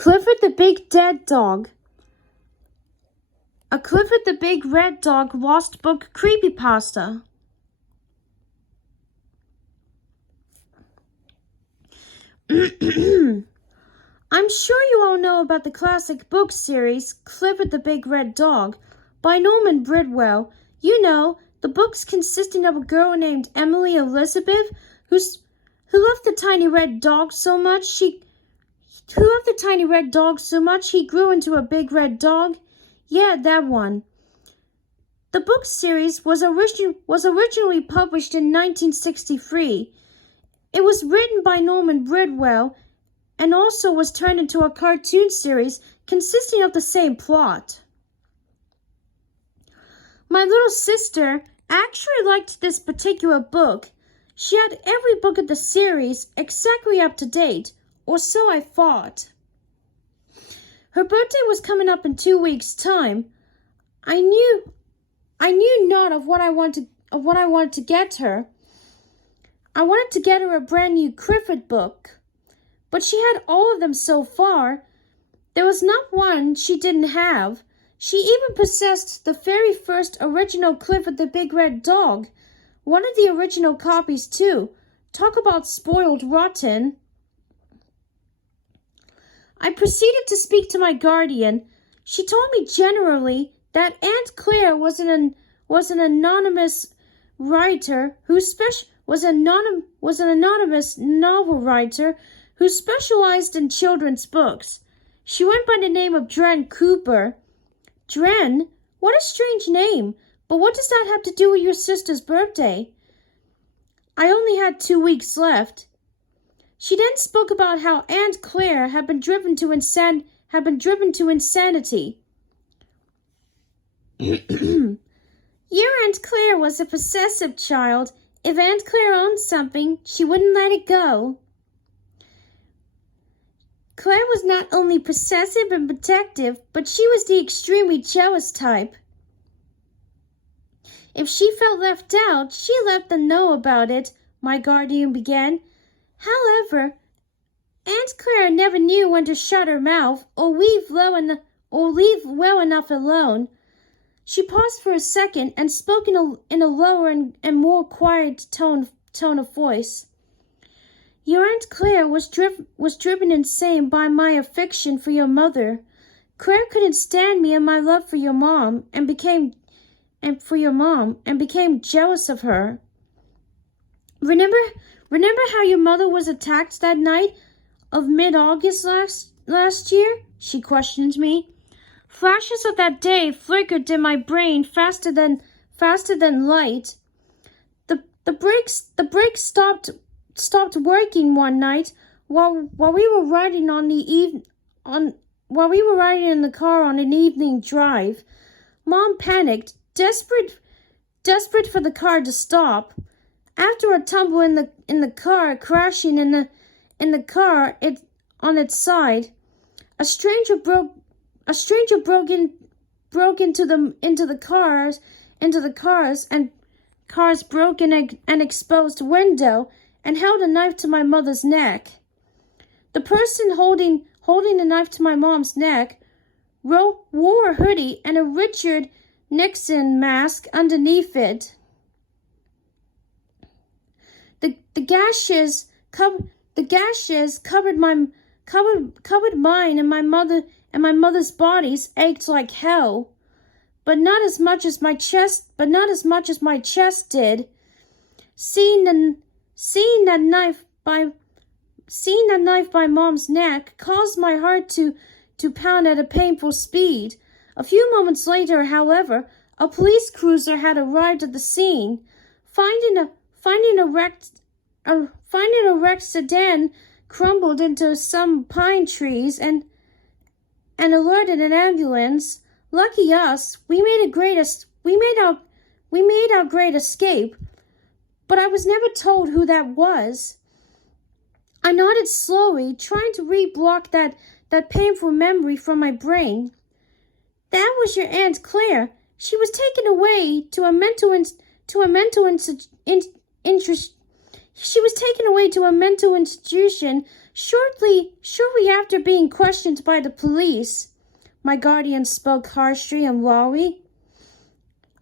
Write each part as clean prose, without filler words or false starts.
Clifford the Big Dead Dog. A Clifford the Big Red Dog lost book creepypasta. I'm sure you all know about the classic book series Clifford the Big Red Dog by Norman Bridwell. You know, the books consisting of a girl named Emily Elizabeth who loved the tiny red dog so much he grew into a big red dog. Yeah, that one. The book series was originally published in 1963. It was written by Norman Bridwell and also was turned into a cartoon series consisting of the same plot. My little sister actually liked this particular book. She had every book of the series exactly up to date, or so I thought. Her birthday was coming up in 2 weeks' time. I knew not of what I wanted to get her. I wanted to get her a brand new Clifford book, but she had all of them so far. There was not one she didn't have. She even possessed the very first original Clifford the Big Red Dog, one of the original copies too. Talk about spoiled rotten. I proceeded to speak to my guardian. She told me generally that Aunt Claire was an anonymous writer was an anonymous novel writer who specialized in children's books. She went by the name of Dren Cooper. Dren? What a strange name. But what does that have to do with your sister's birthday? I only had 2 weeks left. She then spoke about how Aunt Claire had been driven to insanity. Your Aunt Claire was a possessive child. If Aunt Claire owned something, she wouldn't let it go. Claire was not only possessive and protective, but she was the extremely jealous type. If she felt left out, she let them know about it, my guardian began. However, Aunt Claire never knew when to shut her mouth or leave well enough alone. She paused for a second and spoke in a lower and more quiet tone of voice. Your Aunt Claire was driven insane by my affection for your mother. Claire couldn't stand me and my love for your mom and became jealous of her. Remember how your mother was attacked that night of mid-August last year? She questioned me. Flashes of that day flickered in my brain faster than light. The brakes stopped working one night while we were riding in the car on an evening drive. Mom panicked, desperate for the car to stop. After a tumble in the car, crashing in the car on its side, a stranger broke into the car's broken and exposed window and held a knife to my mother's neck. The person holding the knife to my mom's neck wore a hoodie and a Richard Nixon mask underneath it. The gashes covered mine and my mother's bodies ached like hell, but not as much as my chest did. Seeing that knife by Mom's neck caused my heart to pound at a painful speed. A few moments later, however, a police cruiser had arrived at the scene. Finding a wrecked sedan crumbled into some pine trees and alerted an ambulance. Lucky us, we made our great escape. But I was never told who that was. I nodded slowly, trying to re-block that painful memory from my brain. That was your Aunt Claire. She was taken away to a mental institution shortly after being questioned by the police. My guardian spoke harshly and rawly.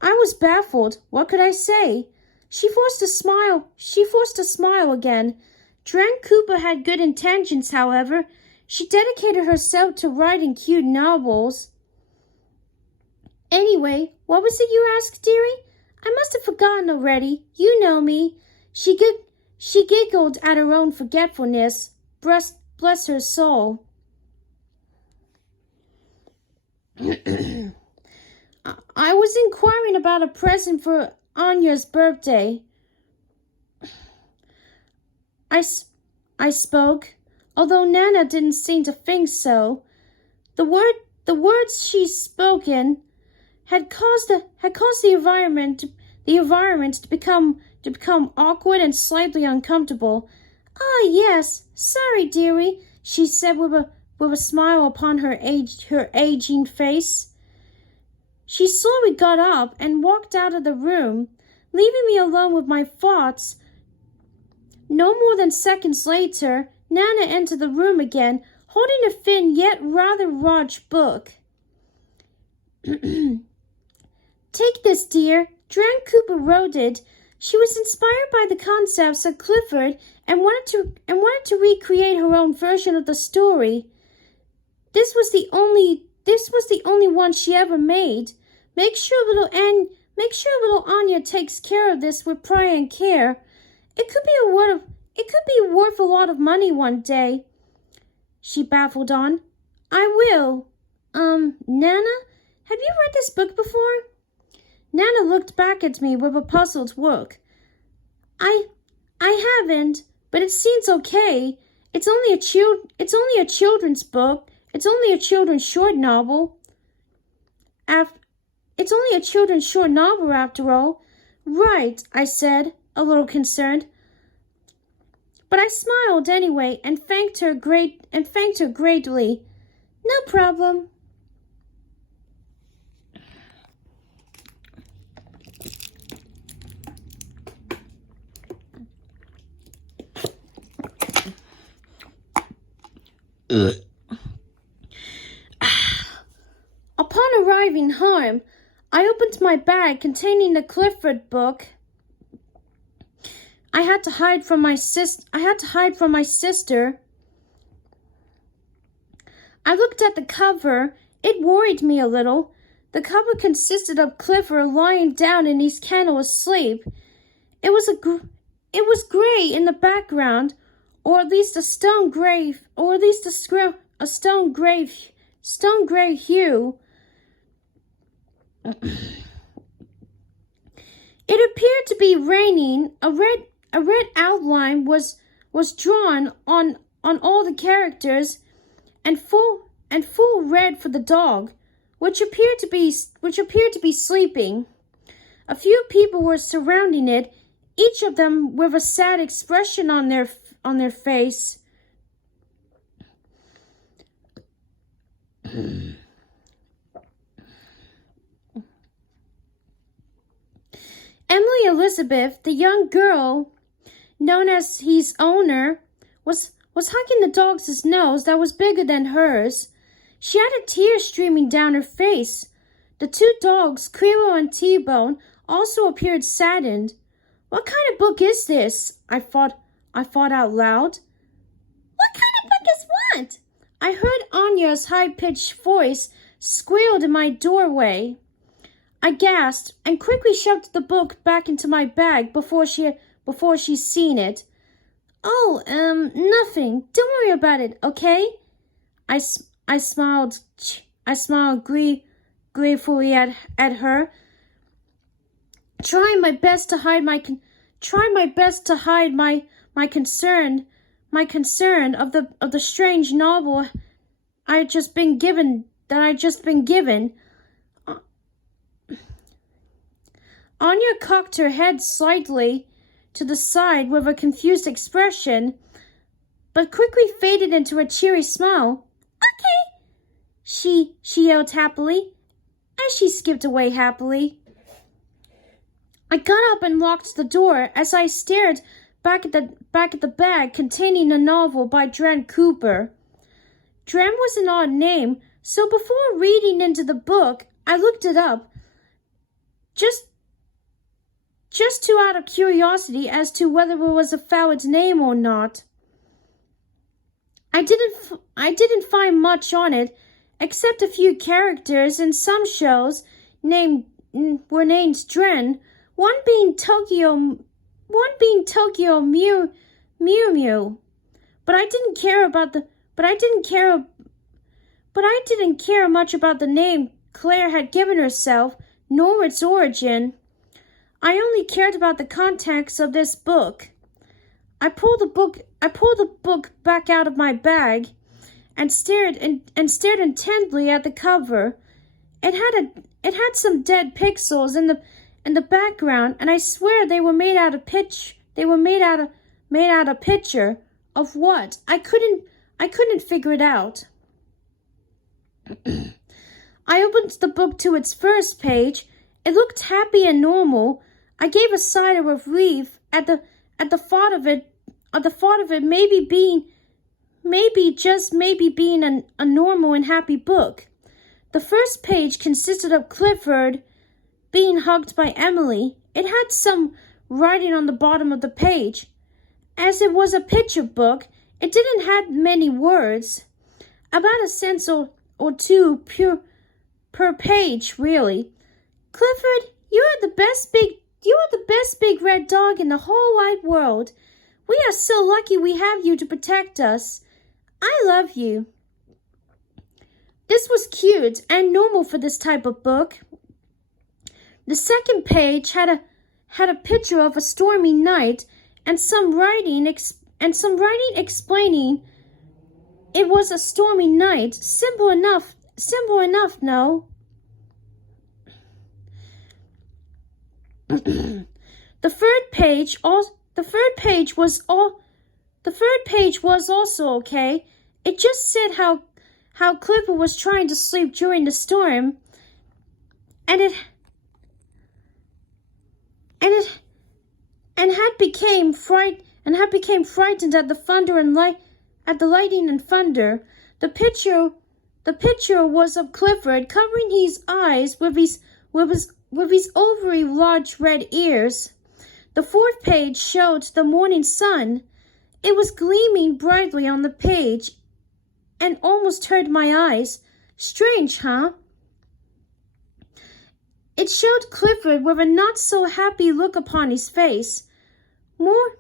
I was baffled. What could I say? She forced a smile again. Dran Cooper had good intentions, however. She dedicated herself to writing cute novels. Anyway, what was it you asked, dearie? I must have forgotten already. You know me. She giggled at her own forgetfulness. Bless her soul. I was inquiring about a present for Anya's birthday. I spoke, although Nana didn't seem to think so. The words she'd spoken had caused the environment to become awkward and slightly uncomfortable. Ah, yes, sorry, dearie, she said with a smile upon her aging face. She slowly got up and walked out of the room, leaving me alone with my thoughts. No more than seconds later, Nana entered the room again, holding a thin yet rather large book. Take this, dear. Dran Cooper wrote it. She was inspired by the concepts of Clifford and wanted to recreate her own version of the story. This was the only one she ever made. Make sure little Anya takes care of this with pride and care. It could be worth a lot of money one day. She babbled on. I will. Nana, have you read this book before? Nana looked back at me with a puzzled look. I haven't, but it seems okay. It's only a children's book. It's only a children's short novel. It's only a children's short novel after all. Right, I said, a little concerned. But I smiled anyway and thanked her greatly. No problem. Upon arriving home, I opened my bag containing the Clifford book. I had to hide from my sister. I looked at the cover. It worried me a little. The cover consisted of Clifford lying down in his kennel asleep. It was gray in the background, or at least a stone gray hue. It appeared to be raining. A red outline was drawn on all the characters, and full red for the dog, which appeared to be sleeping. A few people were surrounding it, each of them with a sad expression on their face. Emily Elizabeth, the young girl known as his owner, was hugging the dog's nose that was bigger than hers. She had a tear streaming down her face. The two dogs, Quiro and T-Bone, also appeared saddened. What kind of book is this? I thought out loud. What kind of book is what? I heard Anya's high-pitched voice squealed in my doorway. I gasped and quickly shoved the book back into my bag before she'd seen it. Oh, nothing. Don't worry about it, okay? I smiled gleefully at her, trying my best to hide my concern of the strange novel I had just been given. Anya cocked her head slightly to the side with a confused expression, but quickly faded into a cheery smile. Okay, she yelled happily, as she skipped away happily. I got up and locked the door as I stared back at the bag containing a novel by Dren Cooper. Dren was an odd name, so before reading into the book, I looked it up, just too out of curiosity as to whether it was a valid name or not. I didn't find much on it, except a few characters in some shows were named Dren, one being Tokyo Mew Mew. But I didn't care much about the name Claire had given herself, nor its origin. I only cared about the contents of this book. I pulled the book back out of my bag and stared intently at the cover. It had some dead pixels in the background, and I swear they were made out of picture of what? I couldn't figure it out. I opened the book to its first page. It looked happy and normal. I gave a sigh of relief at the thought of it maybe being a normal and happy book. The first page consisted of Clifford being hugged by Emily. It had some writing on the bottom of the page. As it was a picture book, it didn't have many words. About a sentence or two per page, really. Clifford, you are the best big red dog in the whole wide world. We are so lucky we have you to protect us. I love you. This was cute and normal for this type of book. The second page had a picture of a stormy night and some writing explaining it was a stormy night. Simple enough, no? The third page was also okay. It just said how Clifford was trying to sleep during the storm, and had became frightened at the thunder and at the lightning and thunder. The picture was of Clifford covering his eyes with his overly large red ears. The fourth page showed the morning sun. It was gleaming brightly on the page and almost hurt my eyes. Strange, huh? It showed Clifford with a not-so-happy look upon his face. More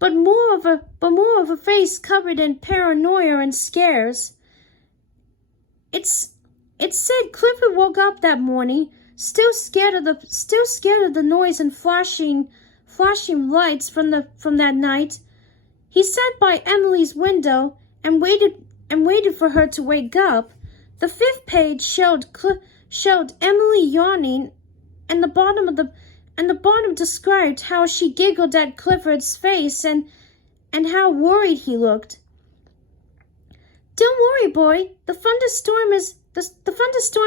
of a face covered in paranoia and scares. It said Clifford woke up that morning, still scared of the noise and flashing lights from that night. He sat by Emily's window and waited for her to wake up. The fifth page showed Emily yawning, and the bottom described how she giggled at Clifford's face and how worried he looked. Don't worry, boy. The thunderstorm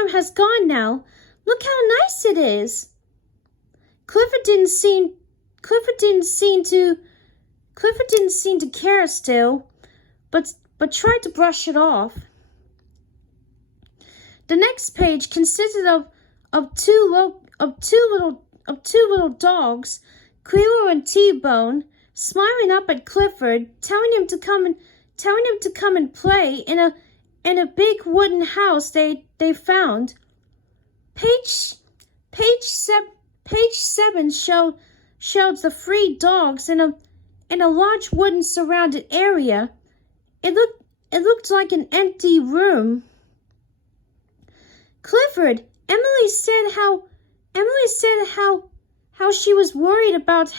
has gone now. Look how nice it is. Clifford didn't seem to care still, but tried to brush it off. The next page consisted of two little dogs, Quilo and T-Bone, smiling up at Clifford, telling him to come and play in a big wooden house they found. Page 7 showed the 3 dogs in a large wooden surrounded area. It looked like an empty room. Clifford, Emily said how she was worried about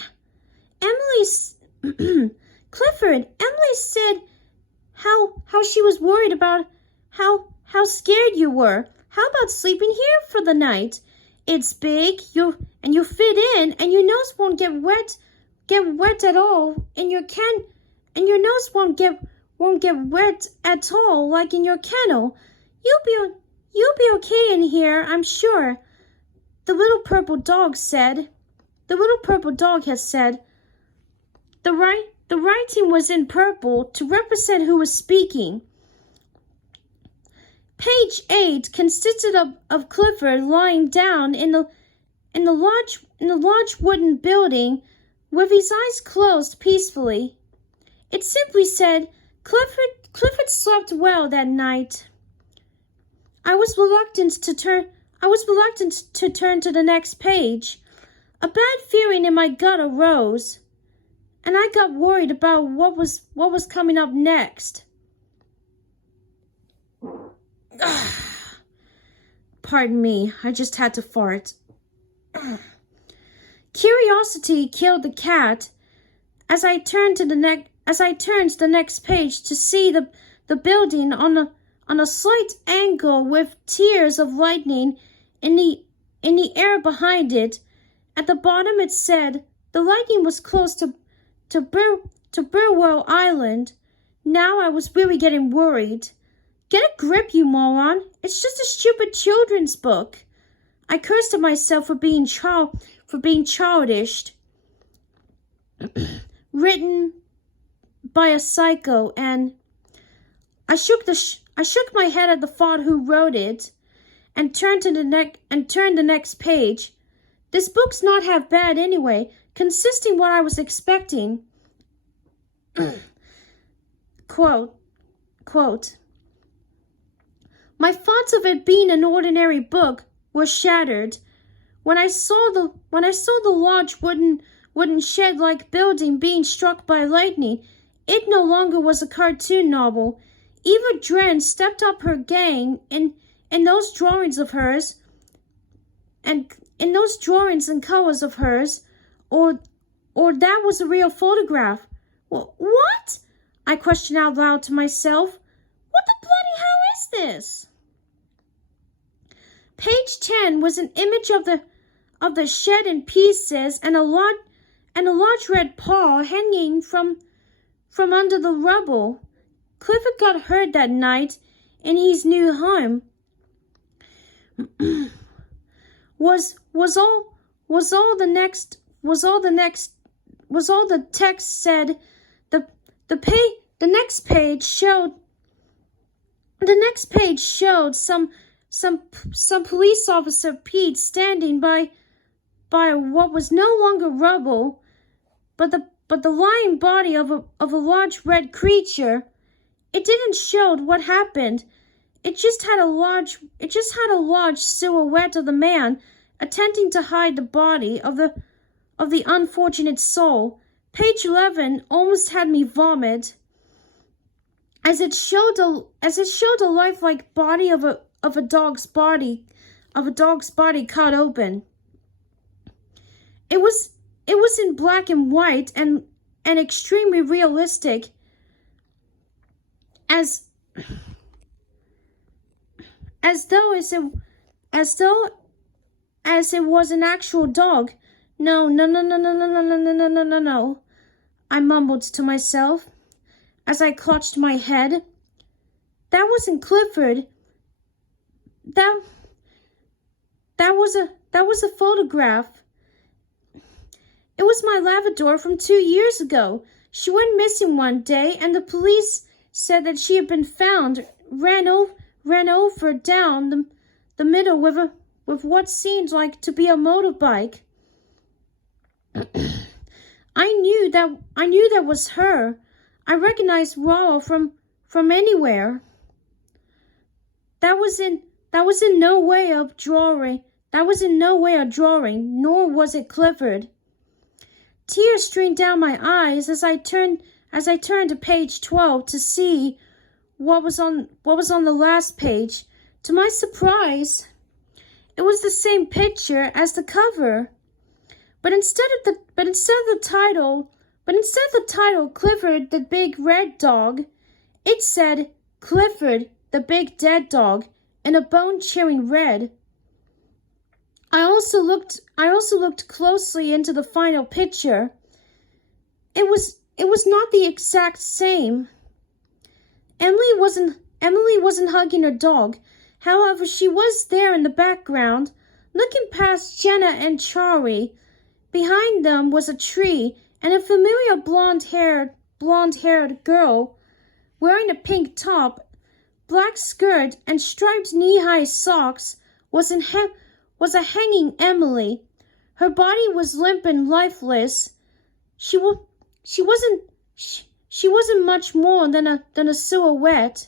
Clifford, Emily said how she was worried about how scared you were. How about sleeping here for the night? It's big, you'll fit in, and your nose won't get wet at all and your nose won't get wet at all like in your kennel. You'll be okay in here, I'm sure. The little purple dog had said. The writing was in purple to represent who was speaking. Page 8 consisted of Clifford lying down in the large wooden building with his eyes closed peacefully. It simply said, Clifford slept well that night. I was reluctant to turn to the next page. A bad feeling in my gut arose, and I got worried about what was coming up next. Pardon me, I just had to fart. Curiosity killed the cat as I turned to the next page to see the building on a slight angle with tiers of lightning in the air behind it. At the bottom it said the lightning was close to Burwell Island. Now I was really getting worried. Get a grip, you moron. It's just a stupid children's book. I cursed at myself for being childish. Written by a psycho, and I shook my head at the thought who wrote it, and turned the next page. This book's not half bad anyway, consisting what I was expecting. Quote. My thoughts of it being an ordinary book were shattered when I saw the large wooden shed-like building being struck by lightning. It no longer was a cartoon novel. Eva Dren stepped up her game in those drawings of hers, and in those drawings and colors of hers, or that was a real photograph. What? I questioned out loud to myself. What the bloody hell is this? Page 10 was an image of the shed in pieces and a large red paw hanging from under the rubble. Clifford got hurt that night in his new home. Was all the text said. The next page showed some police officer Pete standing by what was no longer rubble, but the lying body of a large red creature. It didn't show what happened. It just had a large silhouette of the man attempting to hide the body of the unfortunate soul. Page 11 almost had me vomit, as it showed a lifelike body of a dog's body cut open. It was in black and white and extremely realistic, as though it was an actual dog. No, I mumbled to myself as I clutched my head. That wasn't Clifford. That was a photograph. It was my Labrador from 2 years ago. She went missing one day, and the police said that she had been found, ran over down the middle with what seemed like to be a motorbike. I knew that was her. I recognized Rollo from anywhere. That was in no way a drawing. Nor was it Clifford. Tears streamed down my eyes as I turned to page 12 to see what was on the last page. To my surprise, it was the same picture as the cover. But instead of the title, Clifford the Big Red Dog, it said Clifford the Big Dead Dog in a bone-chilling red. I also looked closely into the final picture. It was not the exact same. Emily wasn't hugging her dog. However, she was there in the background, looking past Jenna and Charlie. Behind them was a tree, and a familiar blonde-haired girl wearing a pink top, black skirt, and striped knee-high socks was a hanging Emily. Her body was limp and lifeless. She wasn't much more than a silhouette.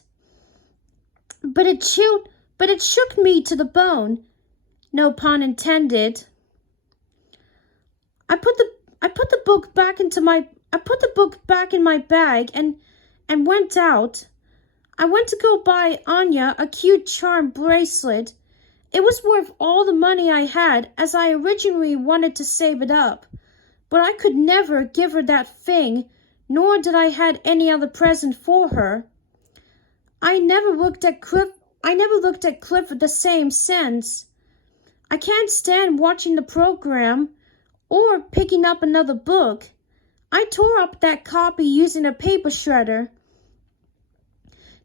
But it shook me to the bone. No pun intended. I put the book back in my bag and went out. I went to go buy Anya a cute charm bracelet. It was worth all the money I had, as I originally wanted to save it up. But I could never give her that thing, nor did I had any other present for her. I never looked at Clifford the same since. I can't stand watching the program or picking up another book. I tore up that copy using a paper shredder.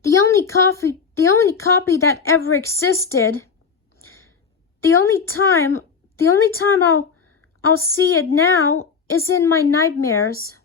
The only copy that ever existed. The only time I'll see it now is in my nightmares.